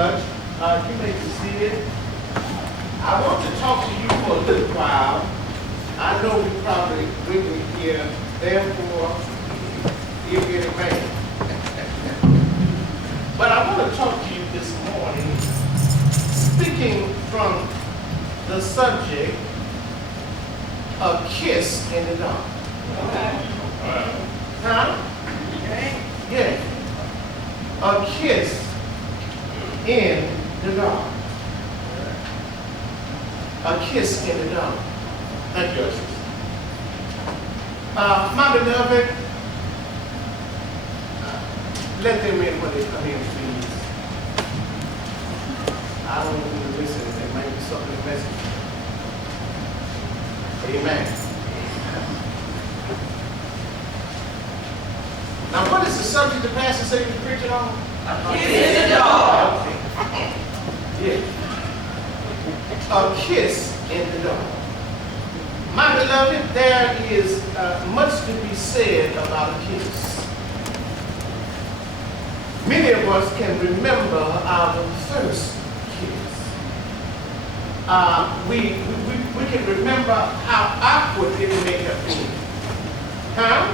much. You may be seated. I want to talk to you for a little while. I know we probably waiting here, therefore, you're getting mad. But I want to talk to you this morning, speaking from the subject, a kiss in the dark. Huh? Yeah. A kiss in the dark. A kiss in the dark. Thank you, Justice. My beloved, let them in when they come in, please. I don't want them to listen. There might be something in the message. Amen. Now, what is the subject the pastor said he was preaching on? A kiss in the dark. Okay. Yeah. A kiss in the dark. My beloved, there is much to be said about a kiss. Many of us can remember our first kiss. We can remember how awkward it may have been. Huh?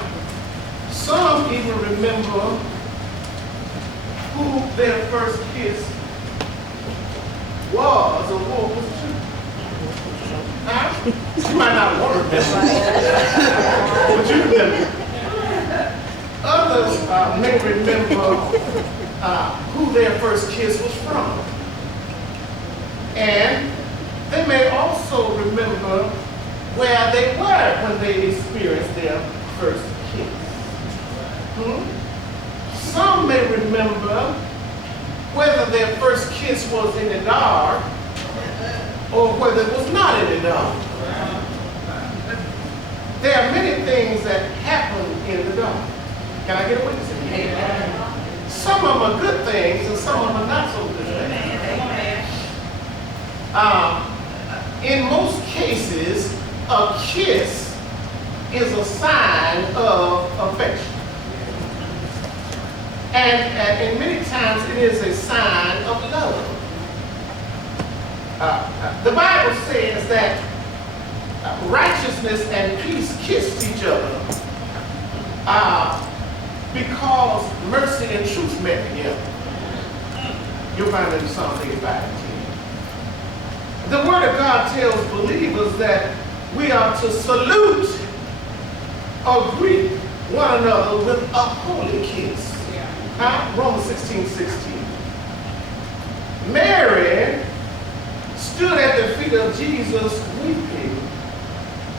Some even remember who their first kiss was or was to. Huh? You might not want to remember, but you remember. Others may remember who their first kiss was from. And they may also remember where they were when they experienced their first kiss. Some may remember whether their first kiss was in the dark or whether it was not in the dark. There are many things that happen in the dark. Can I get a witness in here? Some of them are good things and some of them are not so good things. In most cases, a kiss is a sign of affection. And many times it is a sign of love. The Bible says that righteousness and peace kissed each other because mercy and truth met together. You'll find that in Psalm 85:10. The Word of God tells believers that we are to salute or greet one another with a holy kiss. Romans 16:16. Mary stood at the feet of Jesus weeping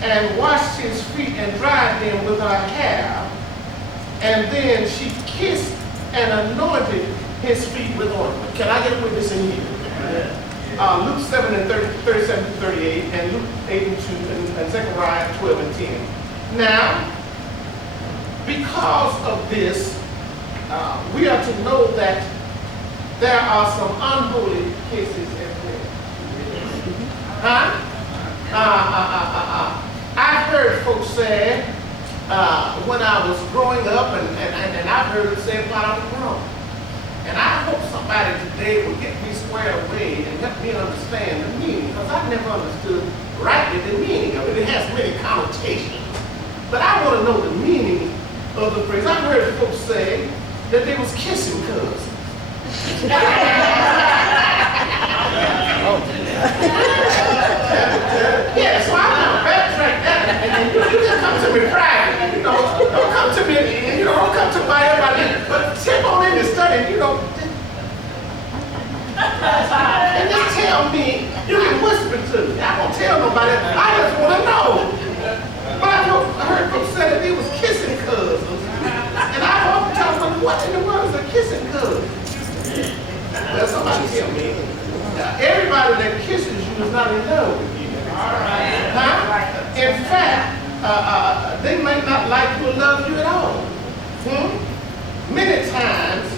and washed his feet and dried them with her hair. And then she kissed and anointed his feet with ointment. Can I get a witness in here? Luke 7:37-38 and Luke 8:2 and Zechariah 12:10. Now, because of this, we are to know that there are some unholy kisses as well. I've heard folks say when I was growing up, and I've heard it said while I was grown. And I hope somebody today will get me squared away and help me understand the meaning, because I never understood rightly the meaning of it. It has many connotations. But I want to know the meaning of the phrase. I've heard folks say that they was kissing cousins. Yeah, so I'm going to backtrack that. And you just come to me private. Don't come to me, don't come to my everybody, but tip on in the study, and just tell me, you can whisper to me. I won't tell nobody, I just want to know. But I heard folks say that they was kissing cousins. And I often tell them, what in the world is a kissing cousin? Well, somebody tell me. Everybody that kisses you is not in love with you. Huh? In fact, they might not like you or love you at all. Many times,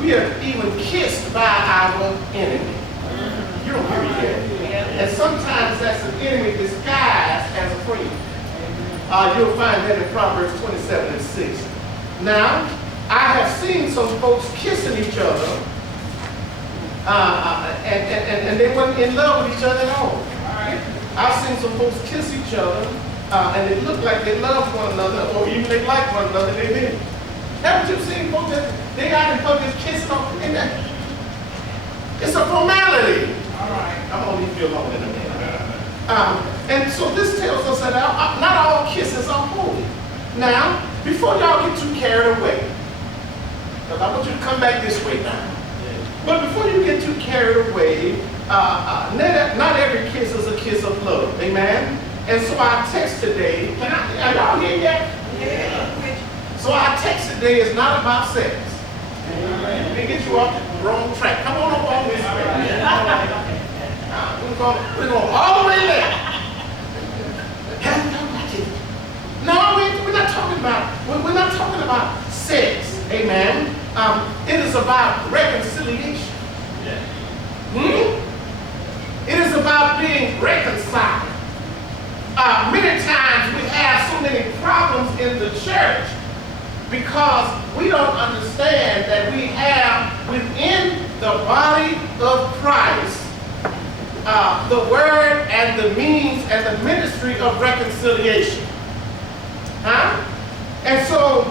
we are even kissed by our enemy. You don't hear me yet. And sometimes that's an enemy disguised as a friend. You'll find that in Proverbs 27:6. Now, I have seen some folks kissing each other And they weren't in love with each other at all. I've seen some folks kiss each other, and it looked like they loved one another, or even they liked one another, they didn't. Haven't you seen folks that they out in public kissing on? It's a formality. I'm gonna leave you alone in a minute. And so this tells us that not all kisses are holy. Now, before y'all get too carried away, because I want you to come back this way now. But before you get too carried away, not every kiss is a kiss of love. Amen? And so our text today, are y'all here yet? Yeah. So our text today is not about sex. Let me get you off the wrong track. Come on up on this way. We're going all the way there. No, we're not talking about sex. Amen. It is about reconciliation. It is about being reconciled. Many times we have so many problems in the church because we don't understand that we have within the body of Christ the word and the means and the ministry of reconciliation. And so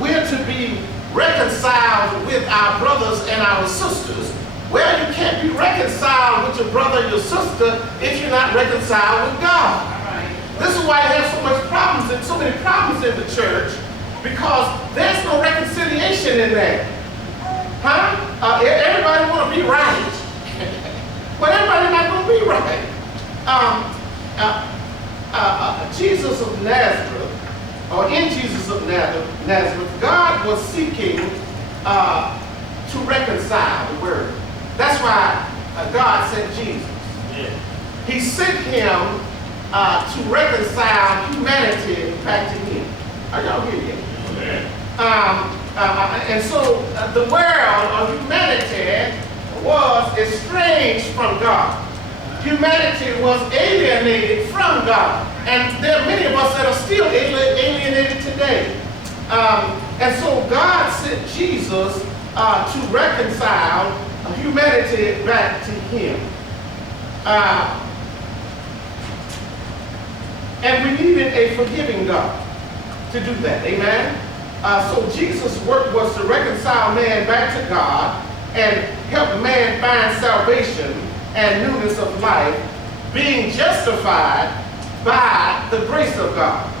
we're to be reconciled with our brothers and our sisters. Well, you can't be reconciled with your brother and your sister if you're not reconciled with God. This is why you have so many problems in the church, because there's no reconciliation in there. Everybody want to be right. But everybody's not going to be right. Jesus of Nazareth, or in Jesus of Nazareth, God was seeking to reconcile the world. That's why God sent Jesus. He sent him to reconcile humanity back to him. Are y'all here yet? And so the world or humanity was estranged from God. Humanity was alienated from God. And there are many of us that are still alienated today. And so God sent Jesus to reconcile humanity back to him. And we needed a forgiving God to do that. Amen? So Jesus' work was to reconcile man back to God and help man find salvation and newness of life, being justified by the grace of God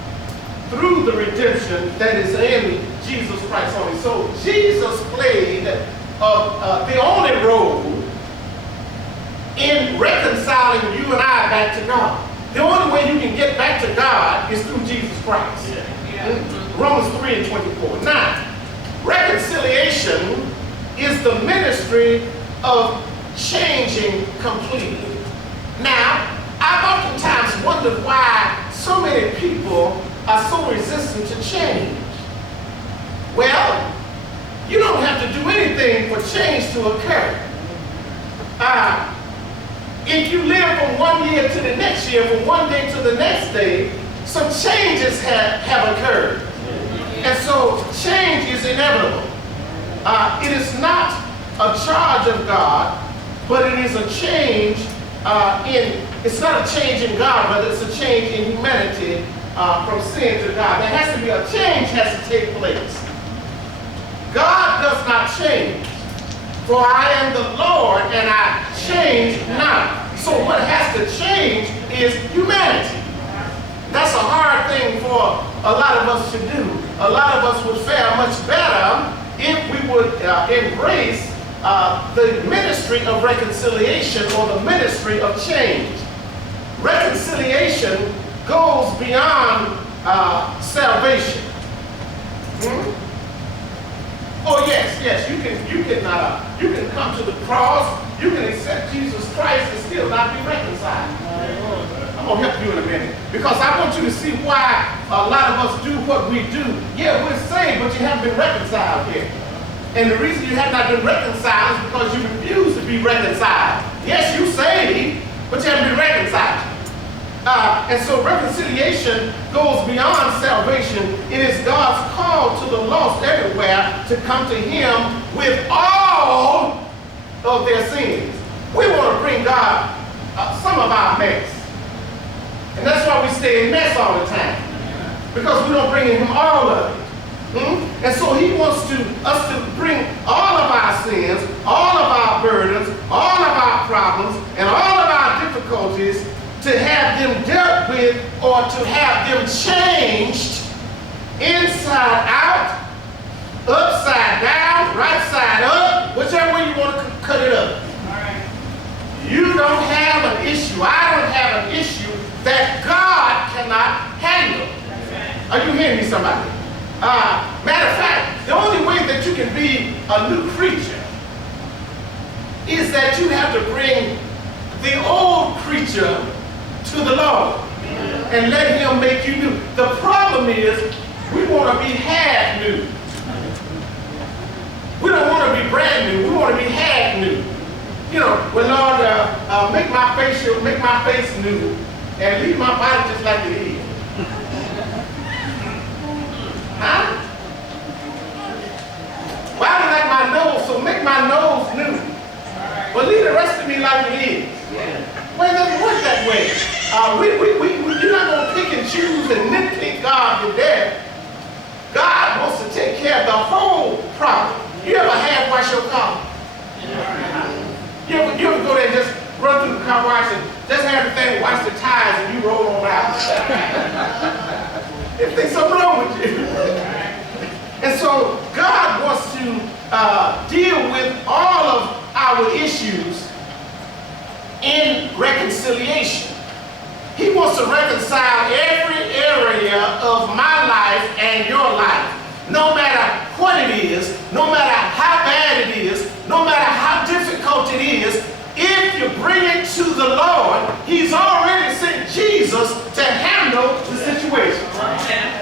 through the redemption that is in Jesus Christ only. So Jesus played the only role in reconciling you and I back to God. The only way you can get back to God is through Jesus Christ. Romans 3:24. Now, reconciliation is the ministry of changing completely. Now, I've oftentimes wondered why so many people are so resistant to change. Well, you don't have to do anything for change to occur. If you live from one year to the next year, from one day to the next day, some changes have occurred. And so change is inevitable. It is not a charge of God, but it is a change it's not a change in God, but it's a change in humanity from sin to God. There has to be a change has to take place. God does not change. For I am the Lord and I change not. So what has to change is humanity. That's a hard thing for a lot of us to do. A lot of us would fare much better if we would embrace the ministry of reconciliation or the ministry of change. Reconciliation goes beyond salvation. Oh yes, you can come to the cross, you can accept Jesus Christ and still not be reconciled. I'm gonna help you in a minute because I want you to see why a lot of us do what we do. Yeah, we're saved, but you haven't been reconciled yet. And the reason you have not been reconciled is because you refuse to be reconciled. Yes, you saved, but you haven't been reconciled. And so reconciliation goes beyond salvation. It is God's call to the lost everywhere to come to him with all for their sins. We want to bring God some of our mess. And that's why we stay in mess all the time. Because we don't bring him all of it. And so he wants us to bring all of our sins, all of our burdens, all of our problems, and all of our difficulties to have them dealt with or to have them changed inside out, upside down, right side up, whichever way you want to cut it up. You don't have an issue. I don't have an issue that God cannot handle. Are you hearing me, somebody? Matter of fact, the only way that you can be a new creature is that you have to bring the old creature to the Lord and let him make you new. The problem is we want to be half new. We don't want to be brand new. We want to be half new. You know, well, Lord, make my face new and leave my body just like it is. Huh? Well, I don't like my nose, so make my nose new. Well, leave the rest of me like it is. Well, it doesn't work that way. You're not going to pick and choose and nitpick God to death. God wants to take care of the whole problem. You ever half wash your car? You ever go there and just run through the car wash and just have the thing wash the tires and you roll on out? If there's something wrong with you. And so God wants to deal with all of our issues in reconciliation. He wants to reconcile every area of my life and your life. No matter what it is, no matter how bad it is, no matter how difficult it is, if you bring it to the Lord, he's already sent Jesus to handle the situation.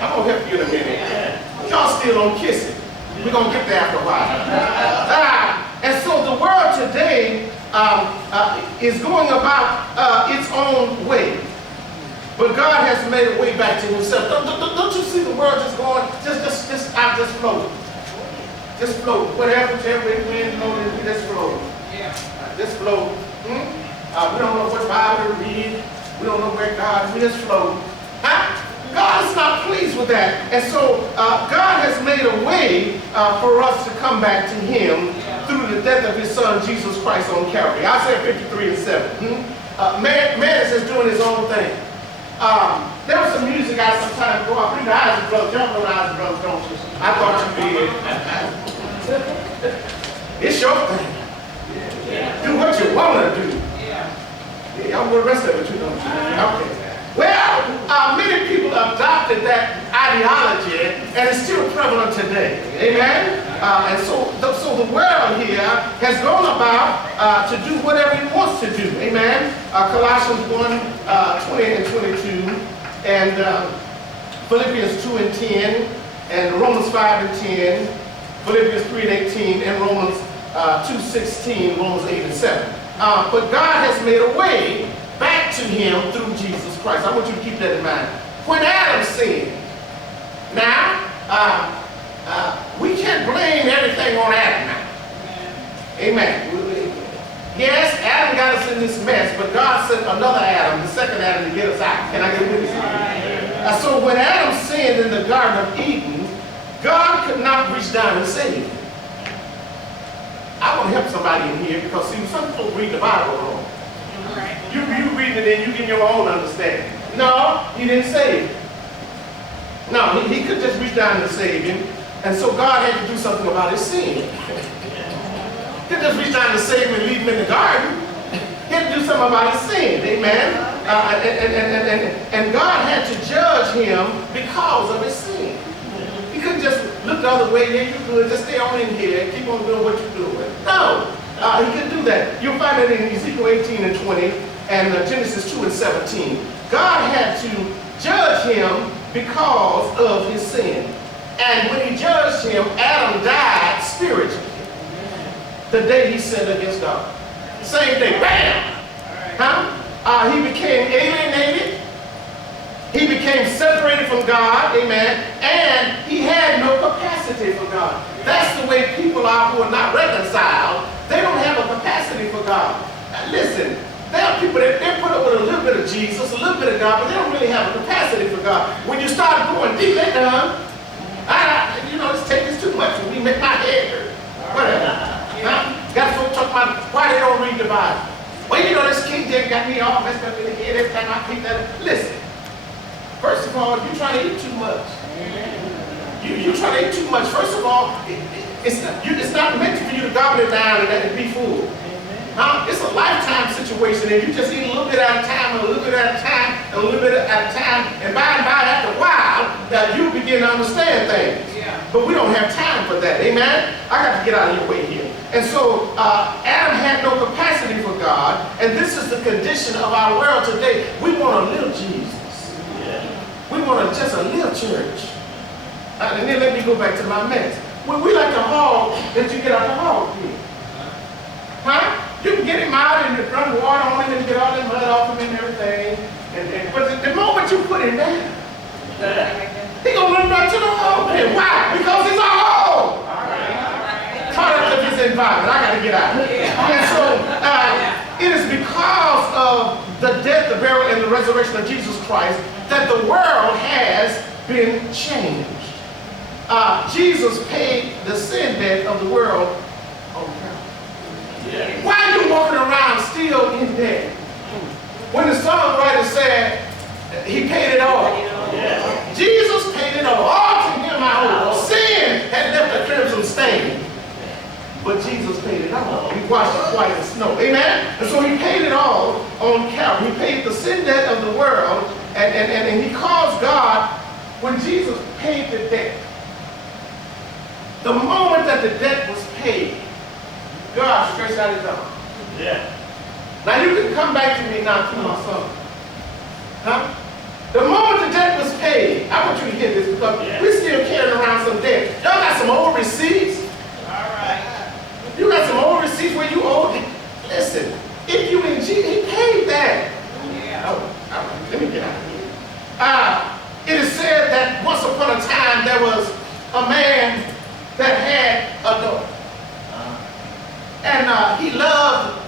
I'm going to help you in a minute. Y'all still on kissing. We're going to get there after a while. And so the world today is going about its own way. But God has made a way back to himself. Don't you see the world just going, just floating. Just floating. Whatever, whichever wind blows, we just float. Just float. We don't know what Bible to read. We don't know where God is. We just float. God is not pleased with that. And so God has made a way for us to come back to him through the death of his son, Jesus Christ on Calvary. Isaiah 53:7. Man is just doing his own thing. There was some music out some time ago. I bring the Isaac Brothers. Y'all know the Isaac Brothers, don't you? I thought you did. It's your thing. Do what you want to do. Y'all know the rest of it too, don't you? Okay. Well, many people adopted that ideology, and it's still prevalent today. Amen? And so the world here has gone about to do whatever it wants to do. Amen? Colossians 1:20 and 22, and Philippians 2:10, and Romans 5:10, Philippians 3:18, and Romans 2:16, Romans 8:7. But God has made a way back to him through Jesus Christ. I want you to keep that in mind. When Adam sinned, now, we can't blame everything on Adam now. Amen. Yes, Adam got us in this mess, but God sent another Adam, the second Adam, to get us out. Can I get with you? So when Adam sinned in the Garden of Eden, God could not reach down and save him. I want to help somebody in here because, see, some people read the Bible wrong. You read it and you get your own understanding. No, he didn't save him. No, he could just reach down and save him. And so God had to do something about his sin. He could just reach down and save him and leave him in the garden. He had to do something about his sin. Amen. And God had to judge him because of his sin. He couldn't just look the other way. Yeah, you good. Just stay on in here and keep on doing what you're doing. No. He couldn't do that. You'll find it in Ezekiel 18:20 and Genesis 2:17. God had to judge him because of his sin. And when he judged him, Adam died spiritually the day he sinned against God. Same day, bam! He became alienated. He became separated from God, amen, and he had no capacity for God. That's the way people are who are not reconciled. They don't have a capacity Jesus, a little bit of God, but they don't really have a capacity for God. When you start going deep, they're done. This tape is too much for me, make my head hurt. Whatever. Got folks talking about why they don't read the Bible. Well, this King James got me all messed up in the head every time I keep that. Listen, first of all, you're trying to eat too much. You're trying to eat too much. First of all, it's not meant for you to gobble it down and let it be full. It's a lifetime situation, and you just eat a little bit at a time, and a little bit at a time, and a little bit at a time, and by after a while, that you begin to understand things. Yeah. But we don't have time for that, amen? I got to get out of your way here. And so, Adam had no capacity for God, and this is the condition of our world today. We want to live Jesus. Yeah. We want to just a little church. And then let me go back to my mess. We like the hog that you get out the hog pit. You can get him out and run water on him and get all that mud off him and everything. But the moment you put him down, he's going to run back to the hog pit. Why? Because he's a hog. Product of his environment. I got to get out. And so it is because of the death, the burial, and the resurrection of Jesus Christ that the world has been changed. Jesus paid the sin debt of the world on Calvary. Yeah. Why are you walking around still in debt? When the songwriter said he paid it all. Yeah. Jesus paid it all to him I owe. Sin had left a crimson stain. But Jesus paid it all. He washed it white as snow. Amen? And so he paid it all on Calvary. He paid the sin debt of the world. And he caused God, when Jesus paid the debt, the moment that the debt was paid, God stretched out his arm. Yeah. Now you can come back to me now through my son. The moment the debt was paid, I want you to hear this because we're still carrying around some debt. Y'all got some old receipts? All right. You got some old receipts where you owed it. Listen, if you in Jesus, he paid that. Yeah. Oh, all right. Let me get out of here. It is said that once upon a time there was a man that had a daughter. And he loved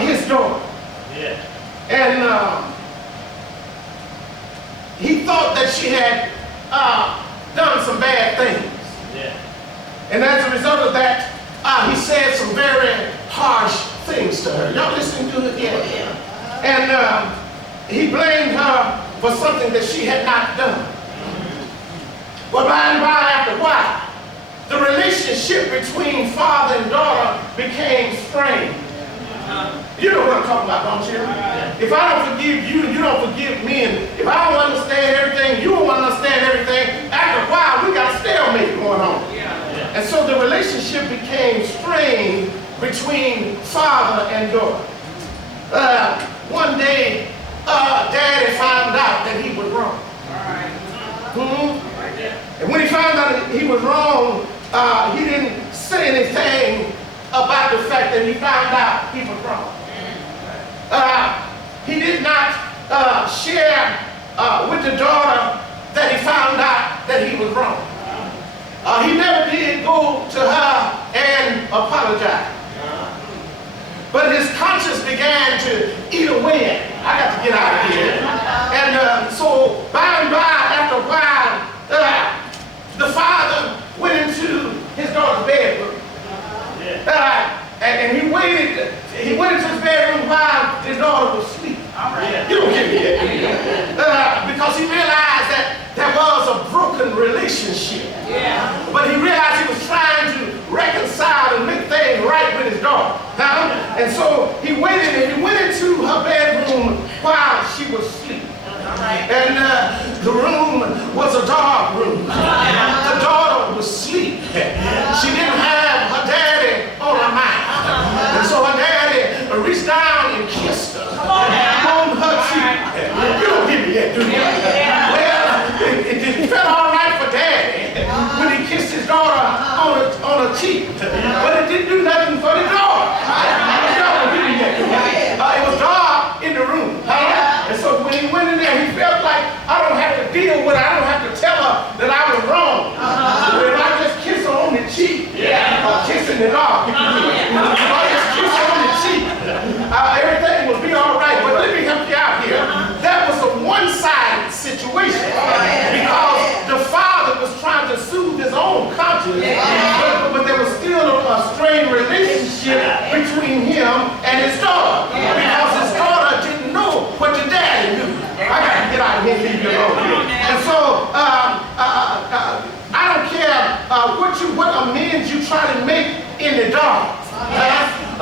his daughter. Yeah. And he thought that she had done some bad things. Yeah. And as a result of that, he said some very harsh things to her. Y'all listening to it? Yeah. And he blamed her for something that she had not done. But by and by, after a while, the relationship between father and daughter became strained. You know what I'm talking about, don't you? If I don't forgive you, you don't forgive me. And if I don't understand everything, you don't understand everything. After a while, we got a stalemate going on. And so the relationship became strained between father and daughter. One day, Daddy found out that he was wrong. And when he found out that he was wrong, he didn't say anything about the fact that he found out he was wrong. He did not share with the daughter that he found out that he was wrong. He never did go to her and apologize. But his conscience began to eat away at him. I got to get out of here. And so by and by, after a while, the father went into his daughter's bedroom. And he went into his bedroom while his daughter was asleep. You don't get me that. Because he realized that there was a broken relationship. But he realized he was trying to reconcile and make things right with his daughter. And so he waited and he went into her bedroom while she was asleep. And the room was a dark room. The daughter was asleep. She didn't have her daddy on her mind. And so her daddy reached down and kissed her on her cheek. You don't give me that, do you? Well, it felt all right for daddy when he kissed his daughter on her cheek. But it didn't do nothing for the daughter. It was dark in the room. And so when he went in there, he felt like I don't have to deal with her. I don't have to tell her that I was wrong. So if I just kiss her on the cheek, or kiss in the dark, if I just kiss her on the cheek, and his daughter. Because his daughter didn't know what the daddy knew. I got to get out of here and leave you alone. And so, I don't care what amends you try to make in the dark.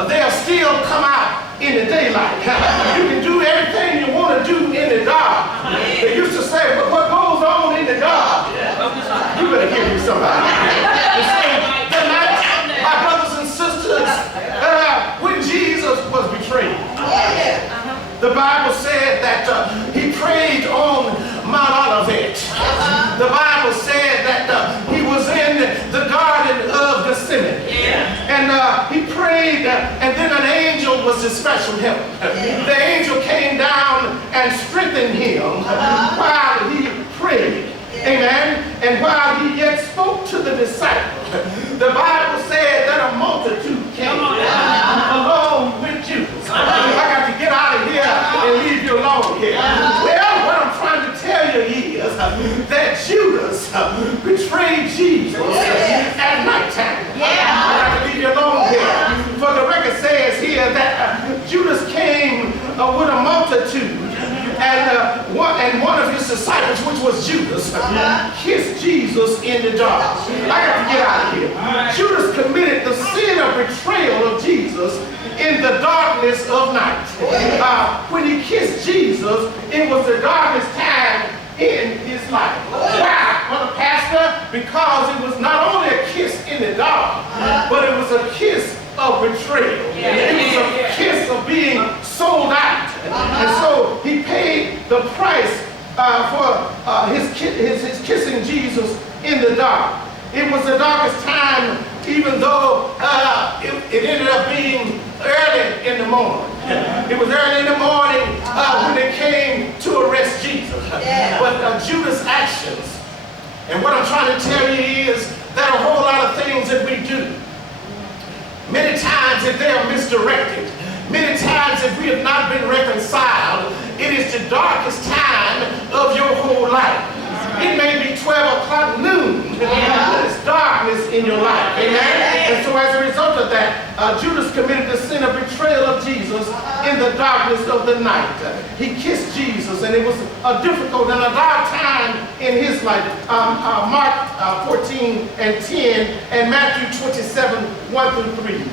They'll still come out in the daylight. You can do everything you want to do in the dark. They used to say, but what goes on in the dark? You better give me somebody. The night, my brothers and sisters, when Jesus was betrayed, the Bible said that he prayed on Mount Olivet. The Bible said that he was in the Garden of Gethsemane. And he prayed, and then an angel was dispatched from heaven. The angel came down and strengthened him while he prayed. Amen. And while he yet spoke to the disciples, the Bible said that a multitude came along with Judas. I got to get out of here and leave you alone here. Well, what I'm trying to tell you is that Judas betrayed Jesus at nighttime. I got to leave you alone here. For the record says here that Judas came with a multitude. And one of his disciples, which was Judas, kissed Jesus in the dark. I got to get out of here. Judas committed the sin of betrayal of Jesus in the darkness of night. When he kissed Jesus, it was the darkest time in his life. Why, Brother Pastor? Because it was not only a kiss in the dark, but it was a kiss of betrayal. It was a kiss of being sold out. And so he paid the price for his kissing Jesus in the dark. It was the darkest time, even though it ended up being early in the morning. It was early in the morning when they came to arrest Jesus. But Judas' actions, and what I'm trying to tell you is that a whole lot of things that we do, many times if they are misdirected, many times if we have not been reconciled, it is the darkest time of your whole life. It may be 12 o'clock noon, but it's darkness in your life. Amen? And so as a result of that, Judas committed the sin of betrayal of Jesus in the darkness of the night. He kissed Jesus, and it was a difficult and a dark time in his life. Mark 14 and 10 and Matthew 27, 1 through 3.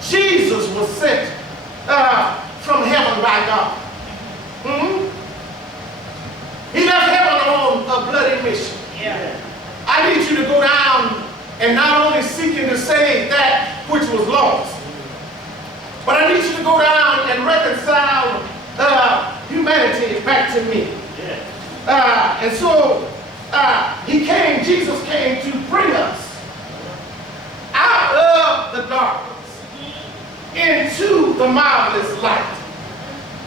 Jesus was sent from heaven by God. He left heaven on a bloody mission. I need you to go down and not only seeking to save that which was lost, but I need you to go down and reconcile humanity back to me. And so Jesus came to bring us out of the darkness into the marvelous light.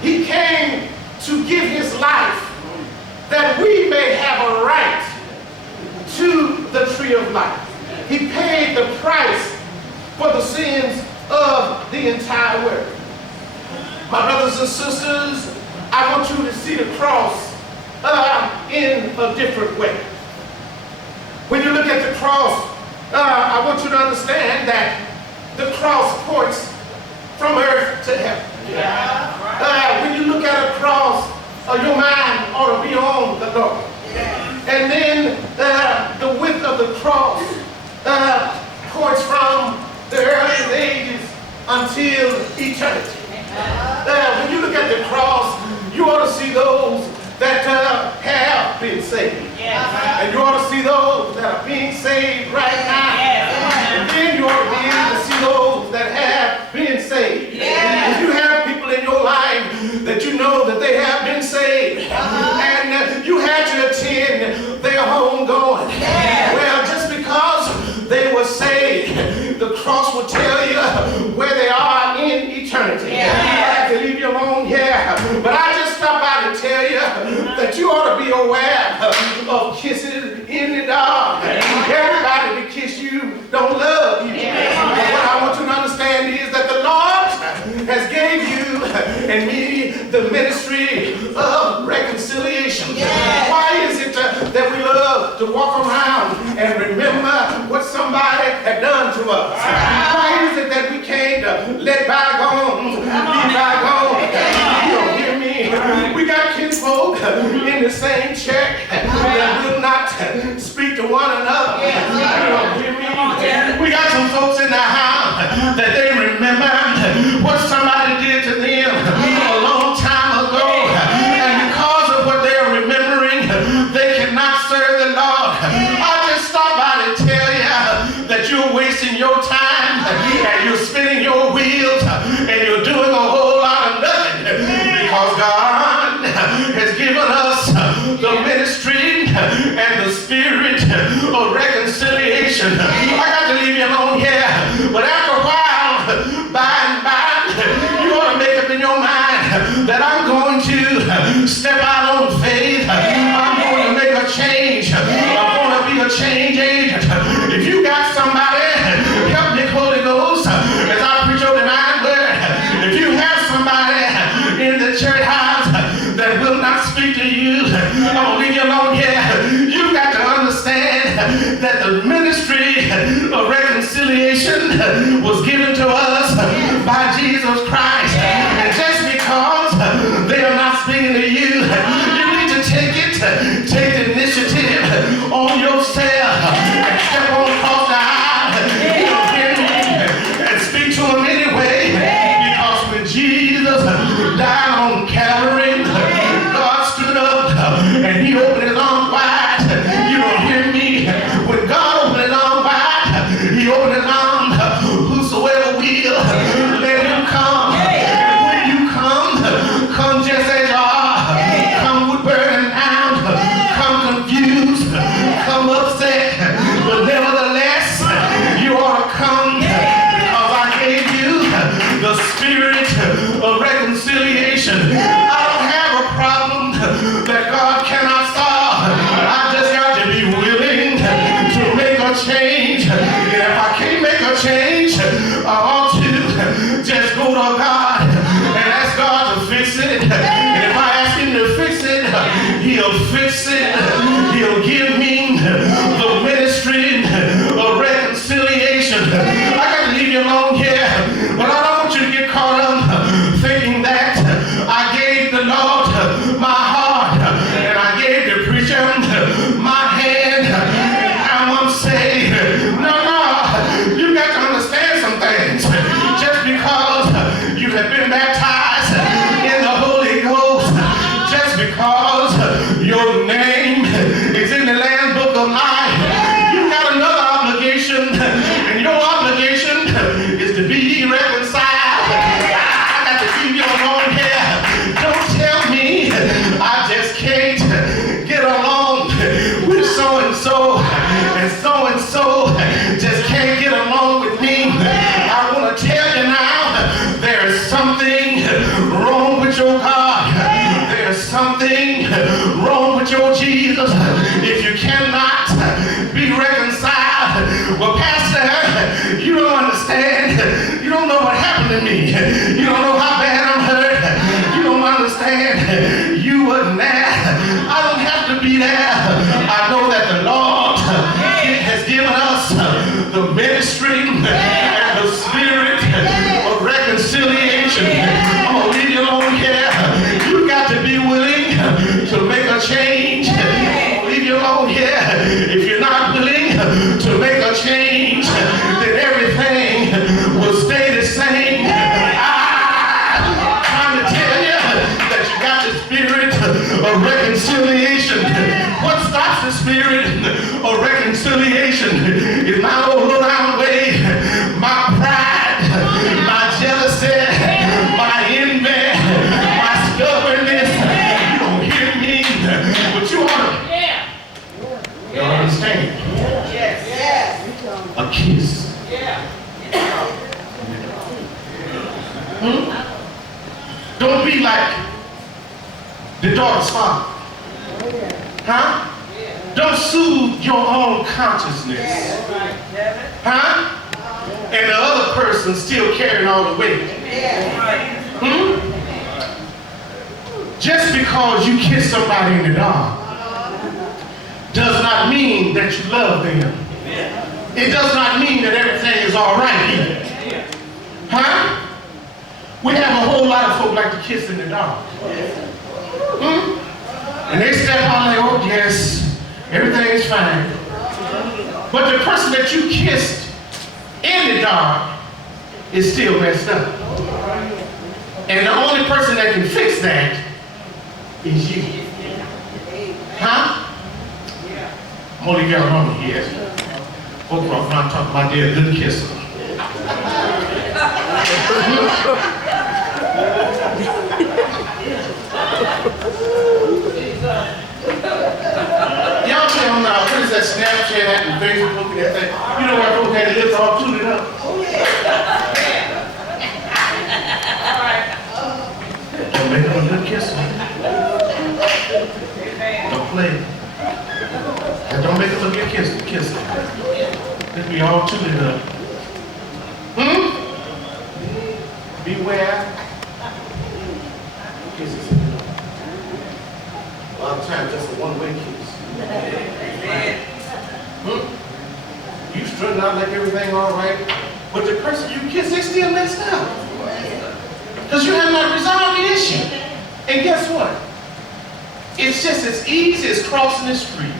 He came to give his life that we may have a right to the tree of life. He paid the price for the sins of the entire world. My brothers and sisters, I want you to see the cross in a different way. When you look at the cross, I want you to understand that the cross points from earth to heaven. When you look at a cross, your mind ought to be on the Lord. And then the width of the cross points from the early ages until eternity. When you look at the cross, you ought to see those that have been saved. And you ought to see those that are being saved right now. And then you ought to be able to see those that have been saved. If you have people in your life that you know that they have been saved, and you had to attend their homegoing, well, just because they were saved, the cross will tell you where they are in eternity. I have to leave you alone here, but I just stopped by to tell you that you ought to be aware of kisses in the dark. Everybody that kiss you don't love you. What I want you to understand is that the Lord has gave you and me the ministry of reconciliation. Why is it that we love to walk around and remember what somebody had done to us? Why is it that we can't let bygones be church that will not speak to one another. We got some folks in the house that they remember what somebody did to them a long time ago. And because of what they're remembering, they cannot serve the Lord. I just stopped by to tell you that you're wasting your time and you're spinning your wheels and you're doing a whole lot of nothing, because God has given us the ministry and the spirit of reconciliation. I got to leave you alone here, but after a while, by and by, you ought to make up in your mind that I'm going to step out on faith. I'm going to make a change. I'm going to be a change agent. If you got somebody, help me, Holy Ghost, as I preach your divine word. If you have somebody in the church house that will not speak to you, I'm going to leave you alone here. You've got to understand that the ministry of reconciliation was given to us by Jesus Christ. And just because they are not speaking to you, you need to take the initiative on yourself and step on across the aisle, and speak to them anyway. Because when Jesus died on Calvary, God stood up and he opened his arms wide. You don't hear me? When God opened his arms wide, he opened his arms. Whosoever will, let him come. And when you come just as you are. Come with burden down, come confused, come upset. But nevertheless, you ought to come, because I gave you the spirit of reconciliation. I don't have a problem that God cannot solve. I just got to be willing to make a change. And if I can't make a change, I ought to just go to God and ask God to fix it. And if I ask him to fix it, he'll fix it. He'll give me the ministry of reconciliation. I got to leave you alone here, but I don't want you to get caught up thinking that I gave the Lord my heart and I gave the preacher my hand and now I'm saved. No, you got to understand some things. Just because you have been baptized in the Holy Ghost, just because your name is in the Lamb's Book of Life, you got another obligation, and your obligation is to be reconciled. I got to keep you alone here. Don't tell me I just can't get along with so-and-so, and so-and-so just can't get along with me. I want to tell you now, there is something wrong with your God. There's something wrong with your Jesus. If you cannot be reconciled, well, Pastor, you don't understand. You don't know what happened to me. You don't know how bad I'm hurt. You don't understand. You wasn't there. I don't have to be there. I know that the Lord has given us the ministry and the spirit of reconciliation. I'm going to leave you alone here. You got to be willing to make a change. I'm going to leave you alone here. If you're not willing to make a change, then everything will stay the same. I'm trying to tell you that you got the spirit of reconciliation. What stops the spirit of reconciliation is my old low-down way, my pride, my jealousy, my envy, my stubbornness. You don't hear me, but you ought to. You understand? A kiss. Don't be like the daughter's father. Huh? Don't soothe your own consciousness. Huh? And the other person still carrying all the weight. Just because you kiss somebody in the dark does not mean that you love them. It does not mean that everything is all right either. Huh? We have a whole lot of folk like to kiss in the dark. And they step on like, oh yes, everything is fine. But the person that you kissed in the dark is still messed up. And the only person that can fix that is you. Huh? I'm only got on here. Folks are not talking about their good kisser. Y'all say on what is that Snapchat and Facebook and that thing? You know why folks had their lips all tooted up? Don't make them a good kisser. Don't play. And don't make them a good kisser. Let's be all tooted up. Beware. Kisses. A lot of times just a one-way kiss. You strutting out like everything all right, but the person you kiss, they still messed up. Because you have not resolved the issue. And guess what? It's just as easy as crossing the street.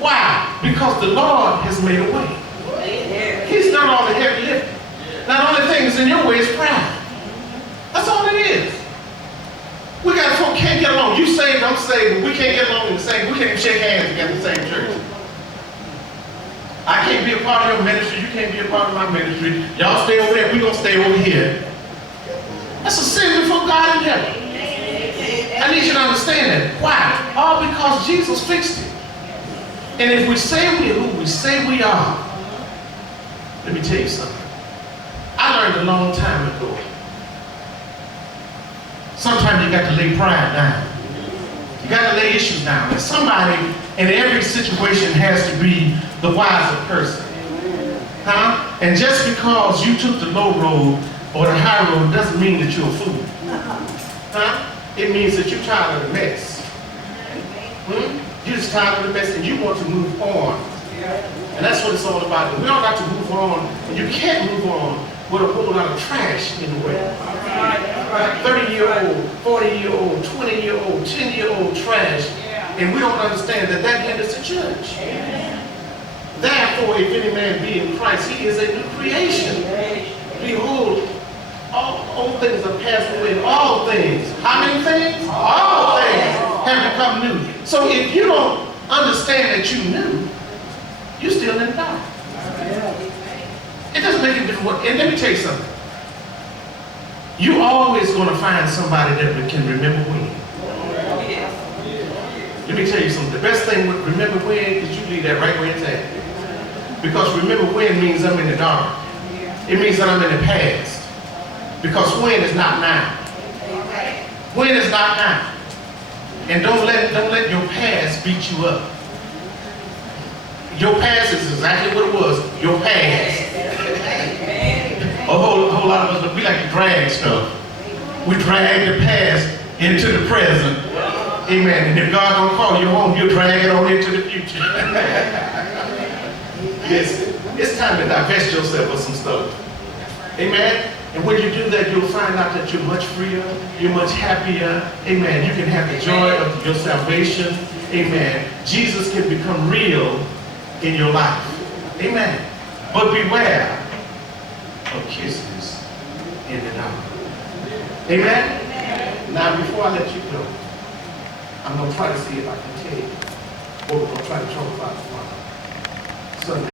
Why? Because the Lord has made a way. He's done all the heavy lifting. Now the only thing that's in your way is pride. That's all it is. We got folk can't get along. You saved, I'm saved, but we can't get along in the same, we can't even shake hands together in the same church. I can't be a part of your ministry, you can't be a part of my ministry. Y'all stay over there, we gonna stay over here. That's a sin before God in heaven. I need you to understand that. Why? All because Jesus fixed it. And if we say we're who we say we are, let me tell you something. I learned a long time ago. Sometimes you got to lay pride down. You got to lay issues down. And somebody in every situation has to be the wiser person. Huh? And just because you took the low road or the high road doesn't mean that you're a fool. Huh? It means that you're tired of the mess. You're just tired of the mess and you want to move on. And that's what it's all about. We all got to move on. And you can't move on with a whole lot of trash in the way. 30-year-old, 40-year-old, 20-year-old, 10-year-old trash. And we don't understand that that hinders the church. Therefore, if any man be in Christ, he is a new creation. Behold, all old things are passed away. All things. How many things? All things have become new. So if you don't understand that you knew, you're still in the dark. It doesn't make a difference. And let me tell you something. You're always going to find somebody that can remember when. Let me tell you something. The best thing with remember when is you leave that right where it's at. Because remember when means I'm in the dark. It means that I'm in the past. Because when is not now. When is not now. And don't let your past beat you up. Your past is exactly what it was. Your past. A whole lot of us, we like to drag stuff. We drag the past into the present. Amen. And if God don't call you home, you'll drag it on into the future. It's time to divest yourself of some stuff. Amen. And when you do that, you'll find out that you're much freer, you're much happier. Amen. You can have the joy of your salvation. Amen. Jesus can become real in your life. Amen. But beware of kisses in the dark. Amen? Now, before I let you go, I'm going to try to see if I can tell you what we're going to try to talk about tomorrow. Sunday.